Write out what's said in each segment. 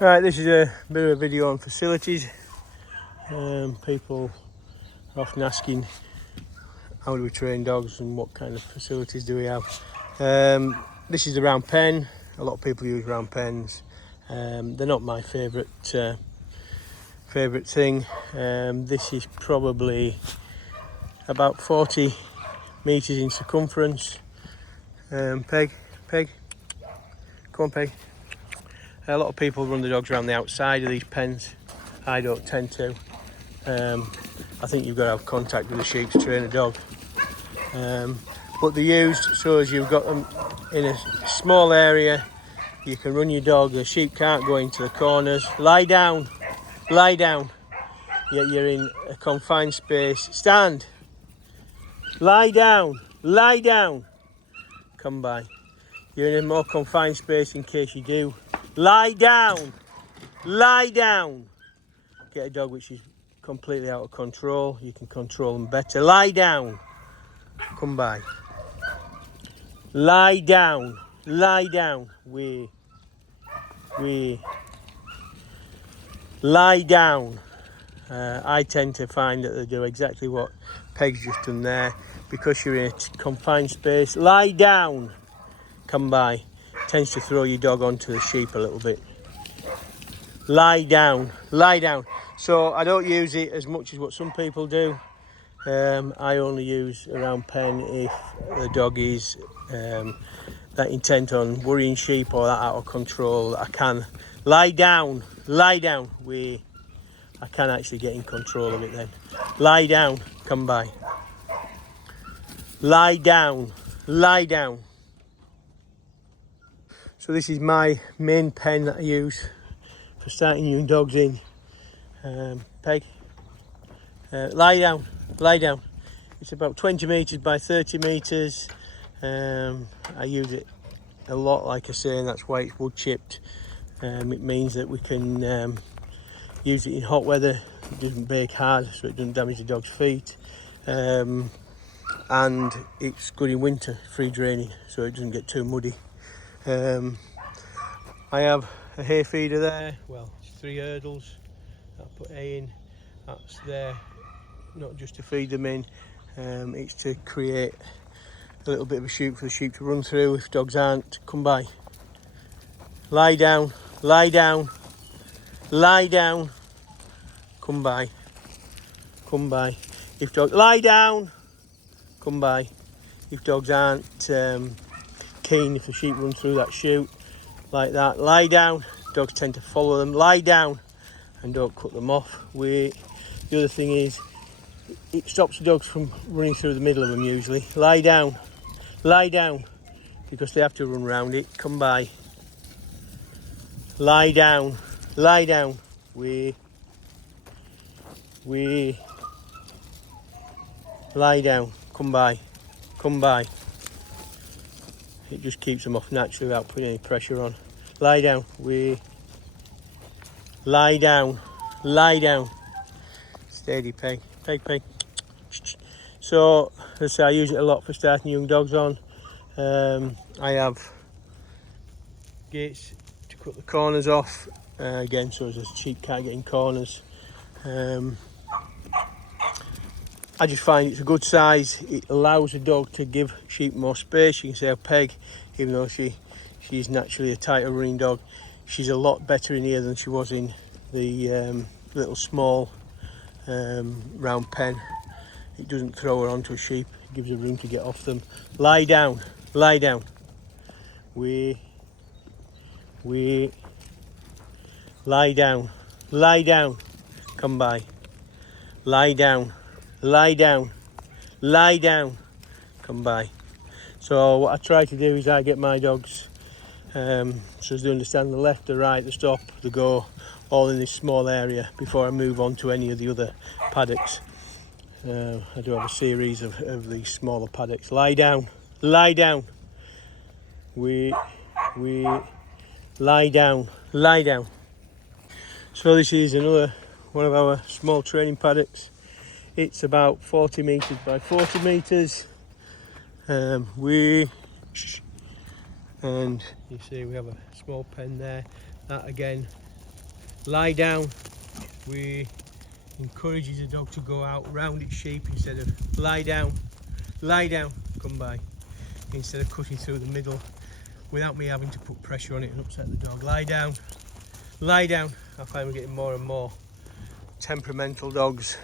Right, this is a bit of a video on facilities. People are often asking how do we train dogs and what kind of facilities do we have. This is the round pen. A lot of people use round pens. They're not my favourite thing. This is probably about 40 metres in circumference. Peg, come on Peg. A lot of people run the dogs around the outside of these pens. I don't tend to. I think you've got to have contact with the sheep to train a dog. But they're used so as you've got them in a small area. You can run your dog. The sheep can't go into the corners. Lie down, lie down. Yet you're in a confined space. Stand. Lie down, lie down. Come by. You're in a more confined space in case you do. Lie down, lie down. Get a dog which is completely out of control. You can control them better. Lie down. Come by. Lie down, lie down. We. Lie down. I tend to find that they do exactly what Peg's just done there because you're in a confined space. Lie down. Come by. Tends to throw your dog onto the sheep a little bit. Lie down, lie down. So I don't use it as much as what some people do. I only use a round pen if the dog is that intent on worrying sheep or that out of control. I can lie down, lie down. I can actually get in control of it then. Lie down, come by. Lie down, lie down. So this is my main pen that I use for starting young dogs in. Peg, lie down, lie down. It's about 20 metres by 30 metres. I use it a lot, like I say, and that's why it's wood chipped. It means that we can use it in hot weather. It doesn't bake hard, so it doesn't damage the dog's feet. And it's good in winter, free draining, so it doesn't get too muddy. I have a hay feeder there, well, it's 3 hurdles that I put hay in. That's there not just to feed them in, it's to create a little bit of a chute for the sheep to run through if dogs aren't. Come by. Lie down, lie down, lie down. Come by, come by. If dogs lie down, come by. If dogs aren't keen, if the sheep run through that chute like that, lie down. Dogs tend to follow them. Lie down and don't cut them off. The other thing is it stops the dogs from running through the middle of them usually. Lie down, because they have to run around it. Come by. Lie down, lie down. Lie down. Come by, come by. It just keeps them off naturally without putting any pressure on. Lie down. Lie down. Lie down. Steady, Peg. Peg, Peg. So, as I say, I use it a lot for starting young dogs on. I have gates to cut the corners off. Again, so as the sheep can't get in corners. I just find it's a good size. It allows the dog to give sheep more space. You can see how Peg, even though she's naturally a tighter running dog, she's a lot better in here than she was in the little small round pen. It doesn't throw her onto a sheep. It gives her room to get off them. Lie down, lie down. Lie down, lie down. Come by. Lie down. Lie down, lie down, come by. So what I try to do is I get my dogs so as they understand the left, the right, the stop, the go, all in this small area before I move on to any of the other paddocks. I do have a series of these smaller paddocks. Lie down, lie down. Lie down, lie down. So this is another one of our small training paddocks. It's about 40 metres by 40 metres. And you see we have a small pen there. That again lie down. We encourages the dog to go out round its sheep instead of lie down, come by, instead of cutting through the middle without me having to put pressure on it and upset the dog. Lie down. I find we're getting more and more temperamental dogs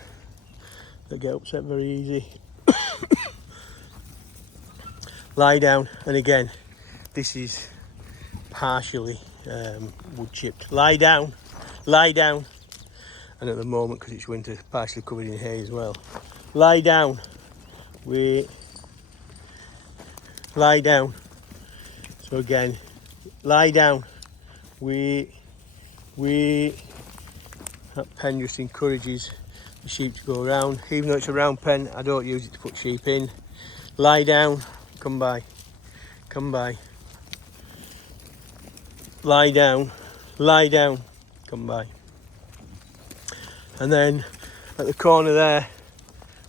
that get upset very easy. Lie down, and again, this is partially wood chipped. Lie down, and at the moment, because it's winter, partially covered in hay as well. Lie down, lie down. So again, lie down. That pen just encourages the sheep to go around. Even though it's a round pen, I don't use it to put sheep in. Lie down, come by. Lie down, come by. And then at the corner there,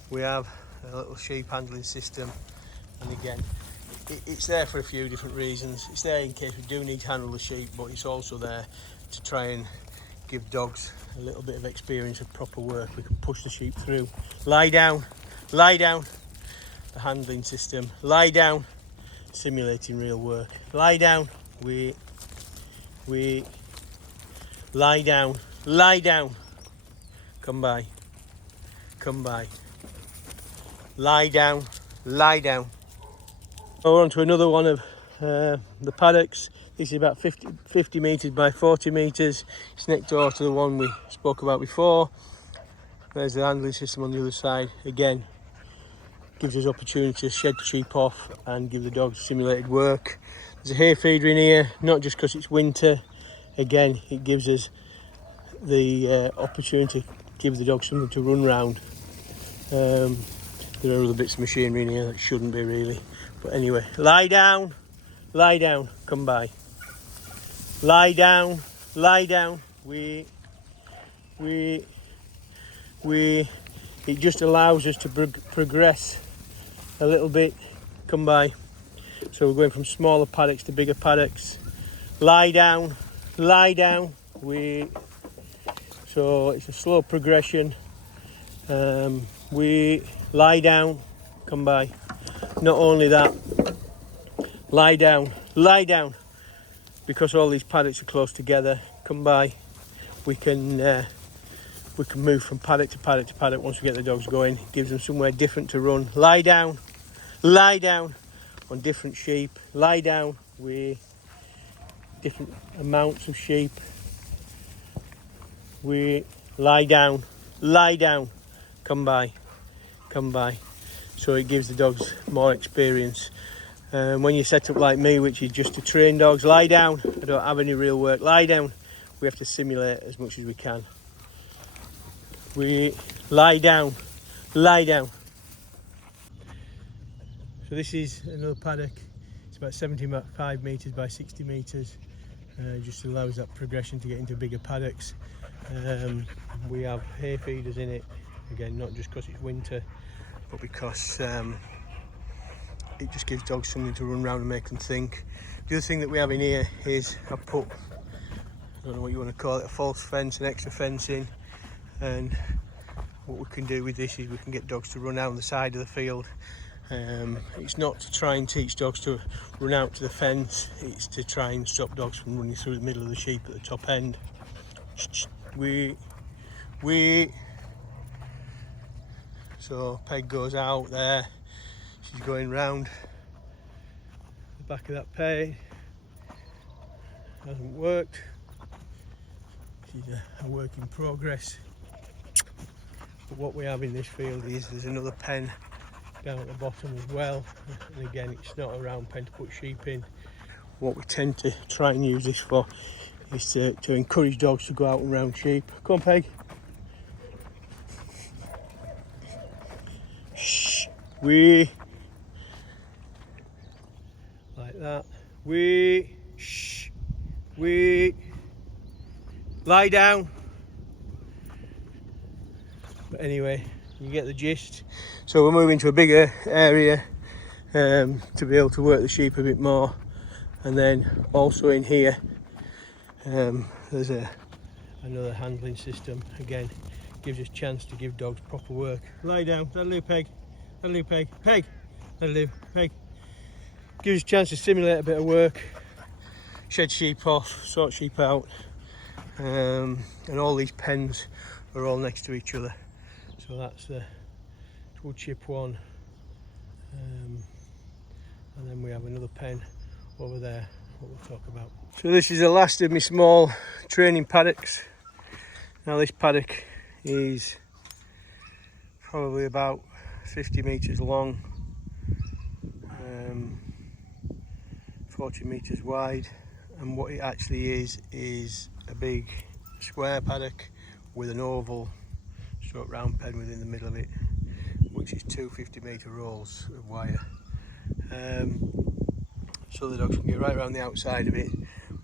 we have a little sheep handling system. And again, it's there for a few different reasons. It's there in case we do need to handle the sheep, but it's also there to try and give dogs a little bit of experience of proper work. We can push the sheep through. Lie down, the handling system. Lie down, simulating real work. Lie down, we lie down, come by, lie down. We're on to another one of the paddocks. This is about 50 metres by 40 metres. It's next door to the one we spoke about before. There's the handling system on the other side. Again, gives us opportunity to shed the sheep off and give the dogs simulated work. There's a hay feeder in here, not just because it's winter. Again, it gives us the opportunity to give the dogs something to run round. There are other bits of machinery in here that shouldn't be really. But anyway, lie down, come by. Lie down. It just allows us to progress a little bit. Come by. So we're going from smaller paddocks to bigger paddocks. Lie down. So it's a slow progression. We lie down, come by. Not only that, lie down, because all these paddocks are close together. Come by. We can move from paddock to paddock once we get the dogs going. It gives them somewhere different to run. Lie down on different sheep. Lie down with different amounts of sheep. We lie down, come by. So it gives the dogs more experience. When you set up like me, which is just to train dogs, lie down. I don't have any real work. Lie down. We have to simulate as much as we can. We lie down. So this is another paddock. It's about 75 metres by 60 metres. Just allows that progression to get into bigger paddocks. We have hay feeders in it. Again, not just because it's winter, but because it just gives dogs something to run around and make them think. The other thing that we have in here is I've put, I don't know what you want to call it, a false fence, an extra fence in. And what we can do with this is we can get dogs to run down the side of the field. It's not to try and teach dogs to run out to the fence, it's to try and stop dogs from running through the middle of the sheep at the top end. So Peg goes out there, she's going round the back of that peg. Hasn't worked, she's a work in progress. But what we have in this field is there's another pen down at the bottom as well, and again it's not a round pen to put sheep in. What we tend to try and use this for is to encourage dogs to go out and round sheep. Come on, Peg. Shh. Like that. Shh. Lie down. But anyway, you get the gist. So we're moving to a bigger area to be able to work the sheep a bit more. And then also in here, there's a another handling system. Again, gives us a chance to give dogs proper work. Lie down, that'll do, Peg. That'll do, Peg. Peg! That'll do, Peg. Gives us a chance to simulate a bit of work, shed sheep off, sort sheep out, and all these pens are all next to each other. So that's the wood chip one, and then we have another pen over there, what we'll talk about. So this is the last of my small training paddocks. Now this paddock is probably about 50 metres long, 40 metres wide, and what it actually is a big square paddock with an oval stroke round pen within the middle of it, which is two 50-metre rolls of wire. So the dogs can get right around the outside of it.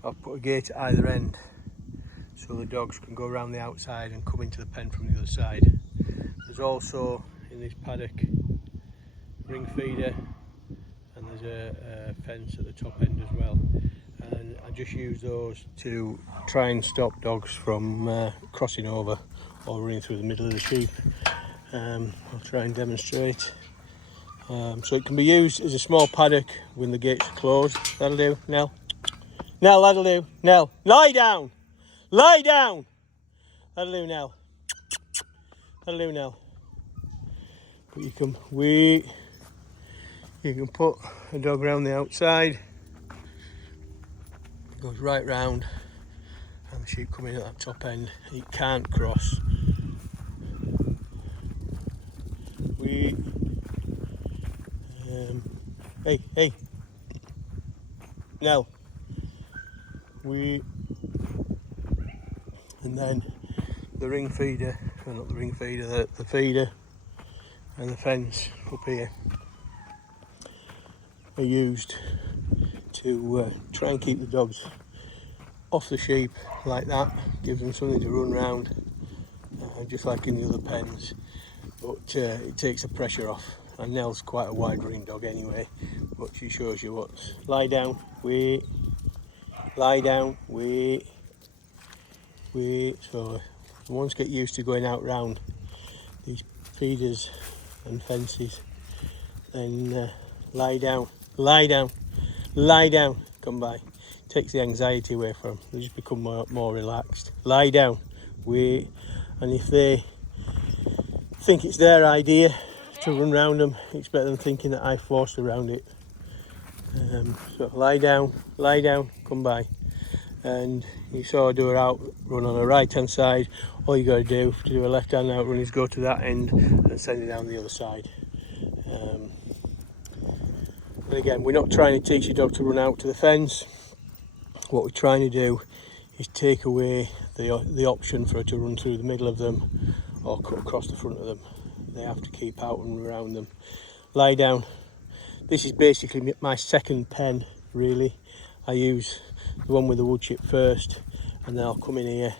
I've put a gate at either end so the dogs can go around the outside and come into the pen from the other side. There's also in this paddock ring feeder, and there's a fence at the top end as well, and I just use those to try and stop dogs from crossing over or running through the middle of the sheep. I'll try and demonstrate. So it can be used as a small paddock when the gates are closed. That'll do, Nell. Nell, that'll do. Nell, lie down. Lie down. That'll do, Nell. That'll do, Nell. But you can put a dog around the outside. It goes right round, and the sheep come in at that top end. It can't cross. Hey, Nell. And then the ring feeder, well, not the ring feeder, the feeder and the fence up here are used to try and keep the dogs off the sheep like that, give them something to run round, just like in the other pens, but it takes the pressure off. And Nell's quite a wide running dog anyway, but she shows you what's. Lie down, wait, lie down, wait. So once get used to going out round these feeders and fences, then lie down, lie down, lie down, come by. Takes the anxiety away from them, they just become more relaxed. Lie down, wait, and if they think it's their idea to run round them, it's better than thinking that I forced around it. So lie down, come by. And you saw her do her out run on the right hand side. All you got to do a left hand out run is go to that end and send it down the other side. And again, we're not trying to teach your dog to run out to the fence. What we're trying to do is take away the option for her to run through the middle of them or cut across the front of them. They have to keep out and around them. Lie down. This is basically my second pen, really. I use the one with the wood chip first, and then I'll come in here,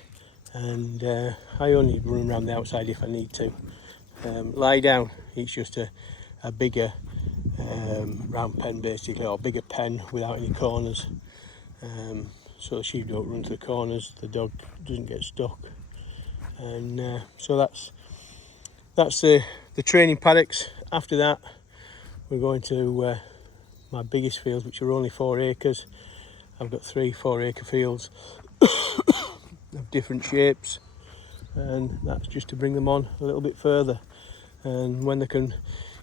and I only run around the outside if I need to. Lie down. It's just a bigger round pen basically, or bigger pen without any corners. So the sheep don't run to the corners, the dog doesn't get stuck. And so that's the training paddocks. After that, we're going to my biggest fields, which are only 4 acres. I've got 3 4-acre fields of different shapes, and that's just to bring them on a little bit further. And when they can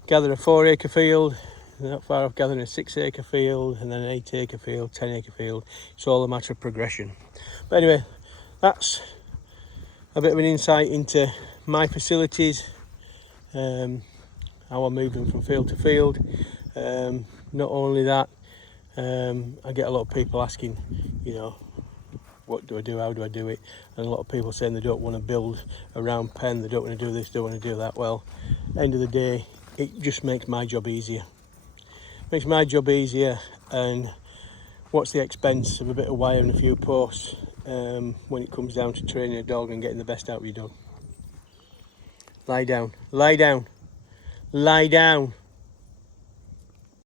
gather a 4-acre field, they're not far off gathering a 6-acre field, and then an 8-acre field, 10-acre field. It's all a matter of progression. But anyway, that's a bit of an insight into my facilities, how I move them from field to field. Not only that, I get a lot of people asking, you know, what do I do, how do I do it? And a lot of people saying they don't want to build a round pen, they don't want to do this, don't want to do that. Well, end of the day, it just makes my job easier. Makes my job easier, and what's the expense of a bit of wire and a few posts when it comes down to training a dog and getting the best out of your dog? Lie down, lie down, lie down.